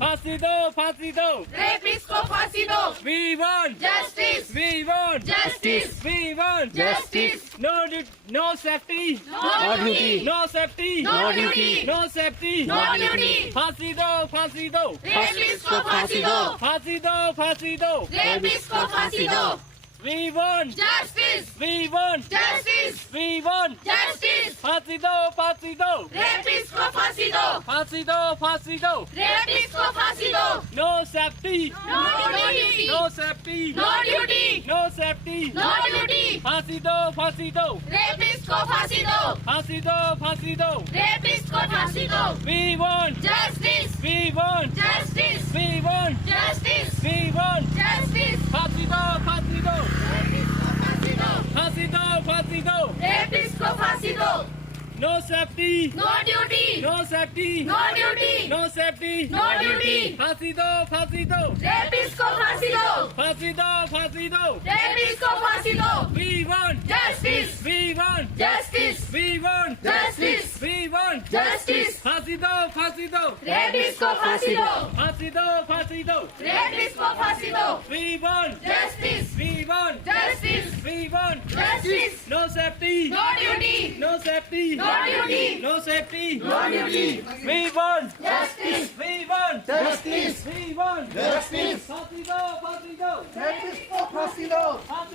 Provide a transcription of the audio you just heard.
फांसी दो, फांसी दो। रेपिस्ट को फांसी दो। We want justice, we want justice, we want justice. no safety, no duty, no safety, no duty, no safety, no duty. फांसी दो, फांसी दो। रेपिस्ट को फांसी दो। फांसी दो, फांसी दो। रेपिस्ट को फांसी दो। We want justice, we want justice, we want justice. फांसी दो, फांसी दो। रेपिस्ट को फांसी दो। फांसी दो, फांसी दो। रेपिस्ट को फांसी दो। No safety, no duty, no safety, no duty, no safety. No duty. फांसी दो, फांसी दो। रेपिस्ट को फांसी दो। फांसी दो, फांसी दो। रेपिस्ट को फांसी दो। We want justice, we want justice, we want justice, we want justice. फांसी दो, फांसी दो। रेपिस्ट को फांसी दो। फांसी दो, फांसी दो। रेपिस्ट को फांसी दो। No safety, no duty, no safety, no duty, no safety. No duty. फांसी दो, फांसी दो। रेपिस्ट को फांसी दो। फांसी दो, फांसी दो। रेपिस्ट को फांसी दो। We want justice, we want justice, we want justice, we want justice. फांसी दो, फांसी दो। रेपिस्ट को फांसी दो। फांसी दो, फांसी दो। रेपिस्ट को फांसी दो। We want justice, we want justice, we want justice. no safety, no duty, no safety, no duty, no safety. No duty. We want justice, we want Justice! we want Justice! फांसी दो, फांसी दो। Justice for Fasido! फांसी